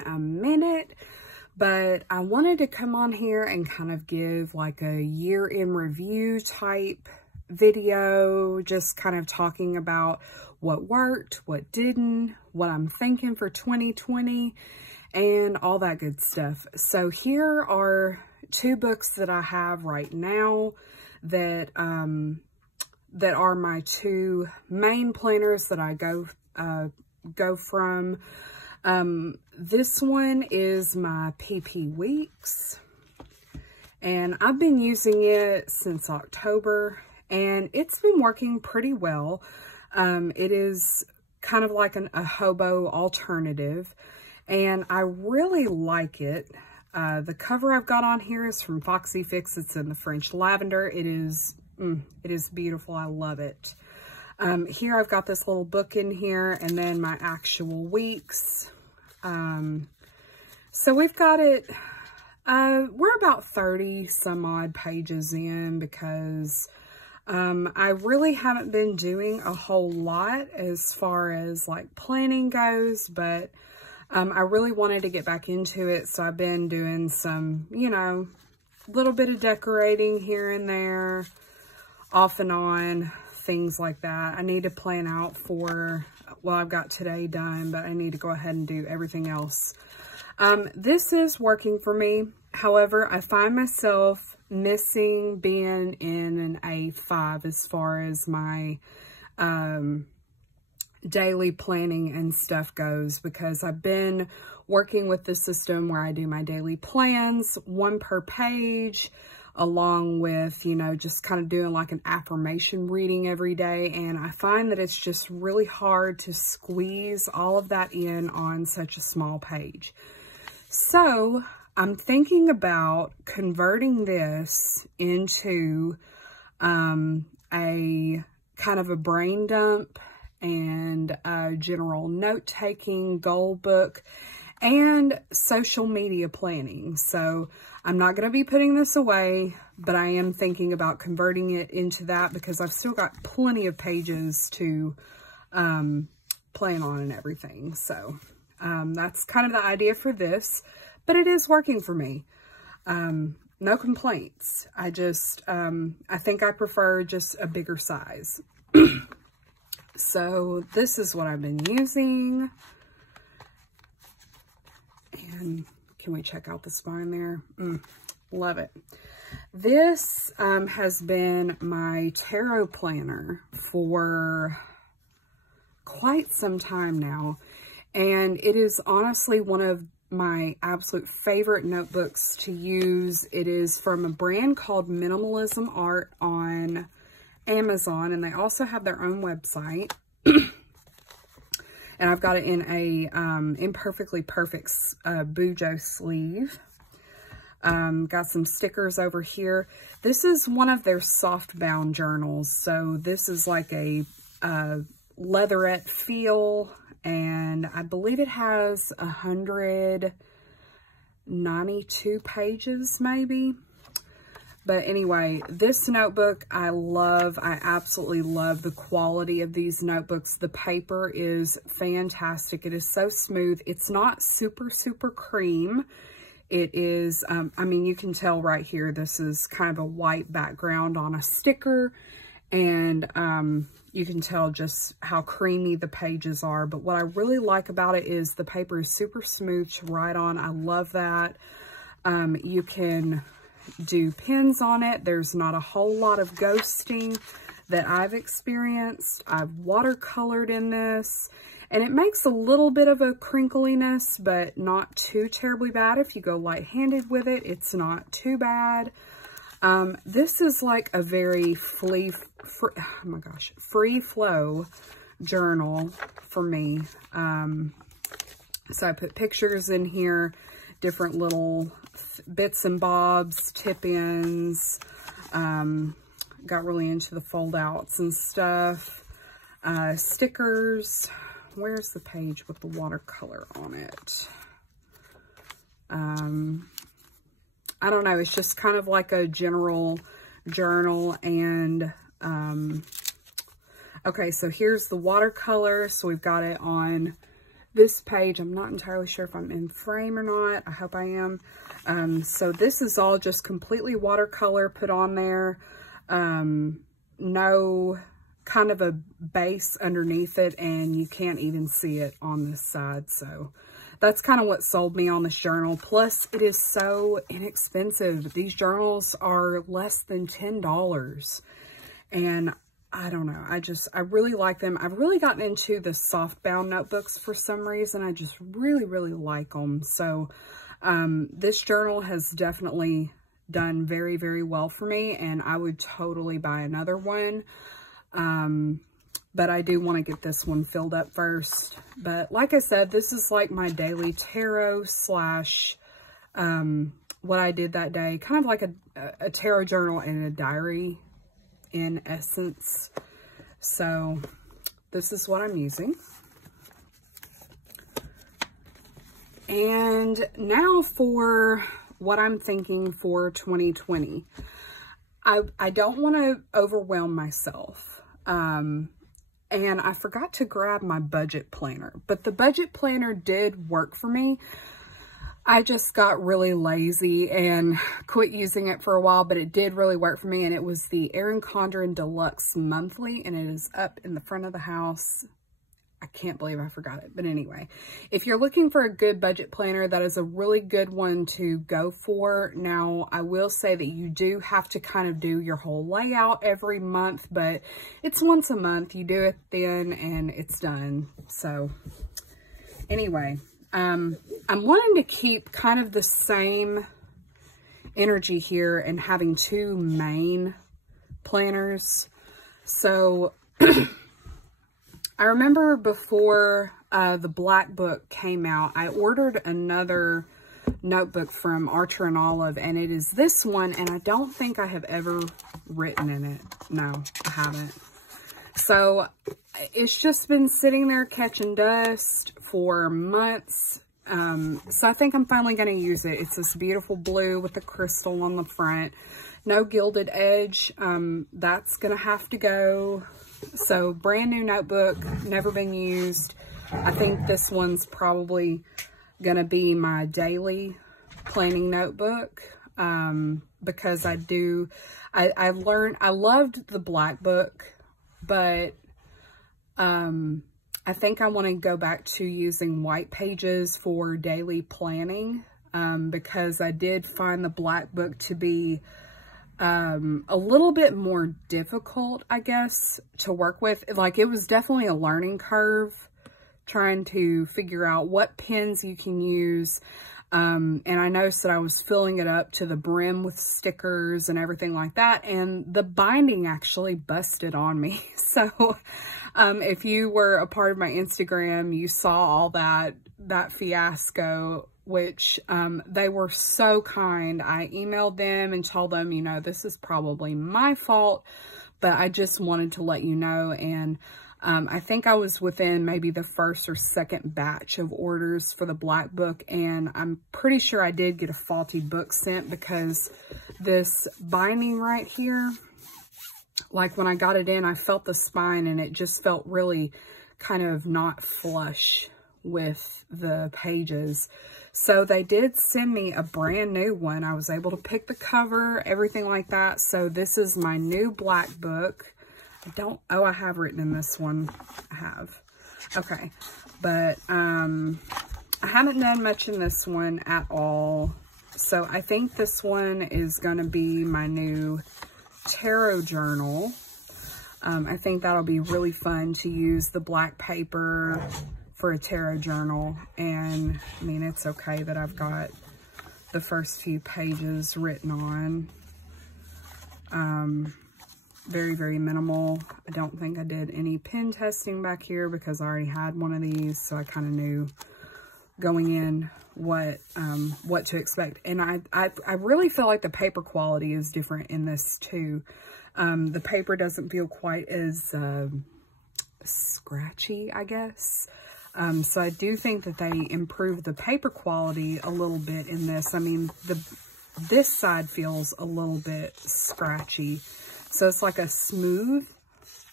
been a minute, but I wanted to come on here and kind of give like a year in review type video, just kind of talking about what worked, what didn't, what I'm thinking for 2020, and all that good stuff. So here are two books that I have right now that that are my two main planners that I go from. This one is my PP Weeks, and I've been using it since October, and it's been working pretty well. It is kind of like a hobo alternative, and I really like it. The cover I've got on here is from Foxy Fix. It's in the French lavender. It is beautiful. I love it. Here I've got this little book in here, and then my actual weeks. So we've got it, we're about 30 some odd pages in, because I really haven't been doing a whole lot as far as like planning goes, but I really wanted to get back into it. So I've been doing some, you know, little bit of decorating here and there, off and on, things like that. I need to plan out for, well, I've got today done, but I need to go ahead and do everything else. This is working for me. However, I find myself missing being in an A5 as far as my daily planning and stuff goes, because I've been working with the system where I do my daily plans, one per page, along with, you know, just kind of doing like an affirmation reading every day. And I find that it's just really hard to squeeze all of that in on such a small page. So I'm thinking about converting this into a kind of a brain dump and a general note-taking goal book and social media planning. So I'm not going to be putting this away, but I am thinking about converting it into that, because I've still got plenty of pages to plan on and everything. So that's kind of the idea for this, but it is working for me. No complaints. I just, I think I prefer just a bigger size. So this is what I've been using. And can we check out the spine there? Love it. This has been my tarot planner for quite some time now. And it is honestly one of my absolute favorite notebooks to use. It is from a brand called Minimalism Art on Amazon, and they also have their own website. And I've got it in a Imperfectly Perfect Bujo sleeve. Got some stickers over here. This is one of their soft bound journals. So this is like a leatherette feel, and I believe it has 192 pages maybe. But anyway, this notebook I love. I absolutely love the quality of these notebooks. The paper is fantastic. It is so smooth. It's not super, super cream. It is, I mean, you can tell right here, this is kind of a white background on a sticker. And you can tell just how creamy the pages are. But what I really like about it is the paper is super smooth to write on. I love that. You can do pins on it. There's not a whole lot of ghosting that I've experienced. I've watercolored in this, and it makes a little bit of a crinkliness, but not too terribly bad. If you go light-handed with it, it's not too bad. This is like a very free flow journal for me. So I put pictures in here, different little bits and bobs, tip-ins, got really into the fold-outs and stuff, stickers. Where's the page with the watercolor on it? I don't know, it's just kind of like a general journal. And okay, so here's the watercolor. So we've got it on this page, I'm not entirely sure if I'm in frame or not. I hope I am. So this is all just completely watercolor put on there. No kind of a base underneath it, and you can't even see it on this side. So that's kind of what sold me on this journal. Plus, it is so inexpensive. These journals are less than $10. And I don't know. I really like them. I've really gotten into the softbound notebooks for some reason. I just really, really like them. So this journal has definitely done very, very well for me, and I would totally buy another one. But I do want to get this one filled up first. But like I said, this is like my daily tarot slash what I did that day. Kind of like a tarot journal and a diary in essence. So this is what I'm using. And now for what I'm thinking for 2020. I don't want to overwhelm myself. And I forgot to grab my budget planner, but the budget planner did work for me. I just got really lazy and quit using it for a while, but it did really work for me. And it was the Erin Condren Deluxe Monthly, and it is up in the front of the house. I can't believe I forgot it. But anyway, if you're looking for a good budget planner, that is a really good one to go for. Now, I will say that you do have to kind of do your whole layout every month, but it's once a month. You do it then and it's done. So anyway, I'm wanting to keep kind of the same energy here and having two main planners. So I remember before the Black Book came out, I ordered another notebook from Archer and Olive, and it is this one, and I don't think I have ever written in it. No, I haven't. So it's just been sitting there catching dust for months. So I think I'm finally going to use it. It's this beautiful blue with the crystal on the front. No gilded edge. That's going to have to go. So brand new notebook, never been used. I think this one's probably going to be my daily planning notebook. Because I loved the Black Book, but I think I want to go back to using white pages for daily planning, because I did find the Black Book to be a little bit more difficult, I guess, to work with. Like, it was definitely a learning curve trying to figure out what pens you can use. And I noticed that I was filling it up to the brim with stickers and everything like that. And the binding actually busted on me. So, if you were a part of my Instagram, you saw all that fiasco, which, they were so kind. I emailed them and told them, you know, this is probably my fault, but I just wanted to let you know. And, I think I was within maybe the first or second batch of orders for the Black Book, and I'm pretty sure I did get a faulty book sent, because this binding right here, like when I got it in, I felt the spine and it just felt really kind of not flush with the pages. So they did send me a brand new one. I was able to pick the cover, everything like that. So this is my new Black Book. I have written in this one. I have. Okay. But, I haven't done much in this one at all. So I think this one is going to be my new tarot journal. I think that'll be really fun to use the black paper for a tarot journal. And, I mean, it's okay that I've got the first few pages written on. Very, very minimal. I don't think I did any pen testing back here because I already had one of these, so I kind of knew going in what to expect. And I really feel like the paper quality is different in this too. The paper doesn't feel quite as scratchy, I guess. So I do think that they improved the paper quality a little bit in this. I mean, this side feels a little bit scratchy. So it's like a smooth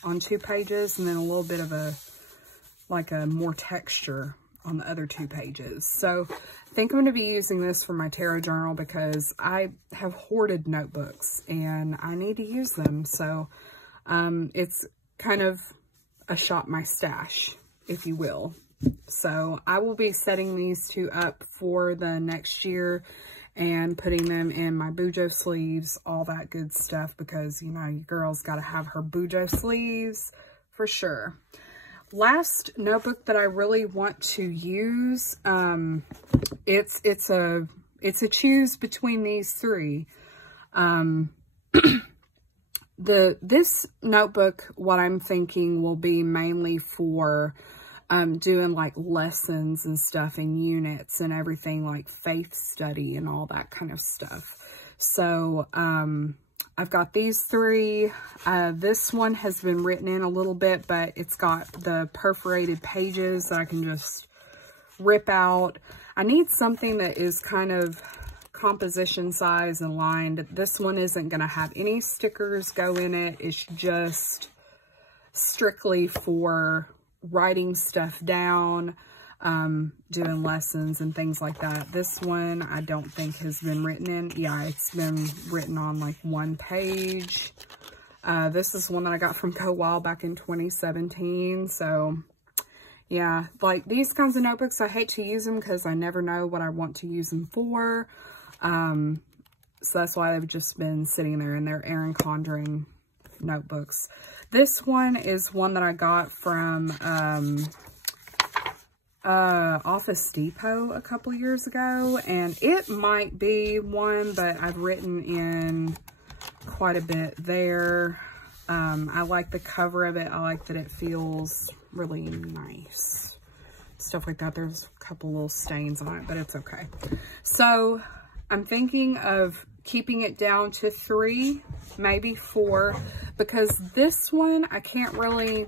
on 2 pages and then a little bit of like a more texture on the other 2 pages. So I think I'm going to be using this for my tarot journal because I have hoarded notebooks and I need to use them. So it's kind of a shop my stash, if you will. So I will be setting these 2 up for the next year and putting them in my Bujo sleeves, all that good stuff, because, you know, your girl's got to have her Bujo sleeves for sure. Last notebook that I really want to use, it's a choose between these 3. This notebook, what I'm thinking, will be mainly for doing like lessons and stuff in units and everything, like faith study and all that kind of stuff. So I've got these 3. This one has been written in a little bit, but it's got the perforated pages that I can just rip out. I need something that is kind of composition size and lined. This one isn't going to have any stickers go in it. It's just strictly for writing stuff down, doing lessons and things like that. This one I don't think has been written in. Yeah, it's been written on like 1 page. This is one that I got from CoWall back in 2017. So yeah, like these kinds of notebooks, I hate to use them because I never know what I want to use them for. So that's why they've just been sitting there, and they're Erin Condren notebooks. This one is one that I got from Office Depot a couple years ago, and it might be one, but I've written in quite a bit there. I like the cover of it. I like that it feels really nice. Stuff like that. There's a couple little stains on it, but it's okay. So I'm thinking of keeping it down to 3, maybe 4, because this one I can't really,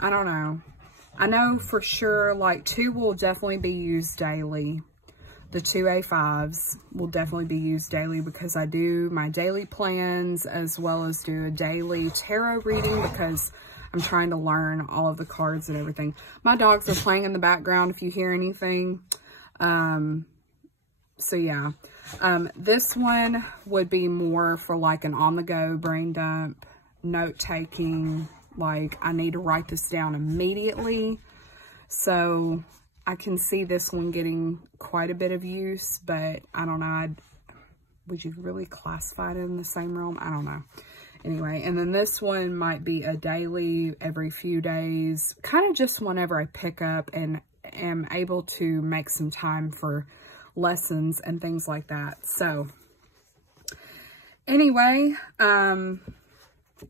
I don't know. I know for sure like 2 will definitely be used daily. The 2 A5s will definitely be used daily because I do my daily plans as well as do a daily tarot reading because I'm trying to learn all of the cards and everything. My dogs are playing in the background if you hear anything. So yeah, this one would be more for like an on-the-go brain dump, note-taking, like I need to write this down immediately. So I can see this one getting quite a bit of use, but I don't know, would you really classify it in the same realm? I don't know. Anyway, and then this one might be a daily, every few days, kind of just whenever I pick up and am able to make some time for lessons and things like that. So anyway,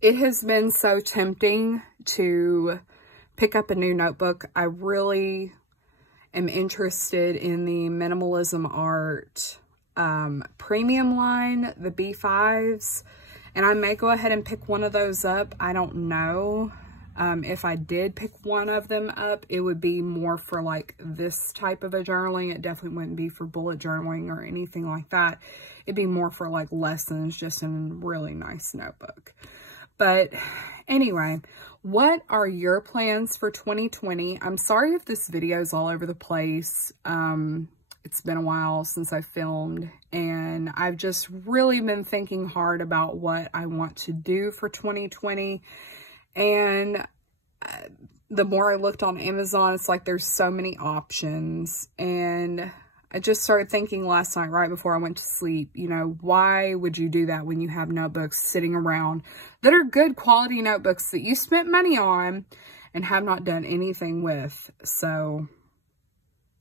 it has been so tempting to pick up a new notebook. I really am interested in the Minimalism Art premium line, the B5s, and I may go ahead and pick one of those up. I don't know. If I did pick one of them up, it would be more for like this type of a journaling. It definitely wouldn't be for bullet journaling or anything like that. It'd be more for like lessons, just in a really nice notebook. But anyway, what are your plans for 2020? I'm sorry if this video is all over the place. It's been a while since I filmed, and I've just really been thinking hard about what I want to do for 2020. And the more I looked on Amazon, it's like there's so many options. And I just started thinking last night, right before I went to sleep, you know, why would you do that when you have notebooks sitting around that are good quality notebooks that you spent money on and have not done anything with? So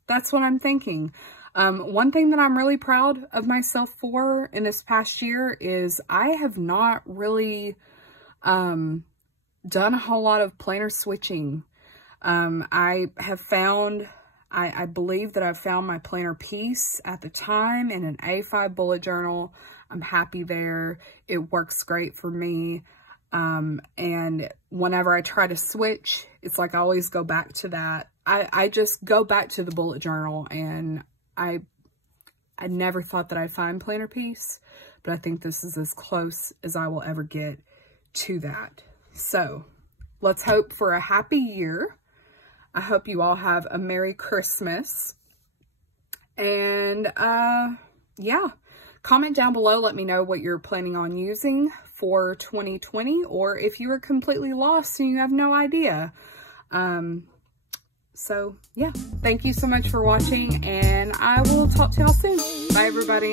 that's what I'm thinking. One thing that I'm really proud of myself for in this past year is I have not really done a whole lot of planner switching. I have found, I believe that I've found my planner piece at the time in an A5 bullet journal. I'm happy there. It works great for me. And whenever I try to switch, it's like I always go back to that. I just go back to the bullet journal, and I never thought that I'd find planner piece, but I think this is as close as I will ever get to that. So let's hope for a happy year. I hope you all have a Merry Christmas. And yeah, comment down below. Let me know what you're planning on using for 2020, or if you are completely lost and you have no idea. So yeah, thank you so much for watching, and I will talk to y'all soon. Bye, everybody.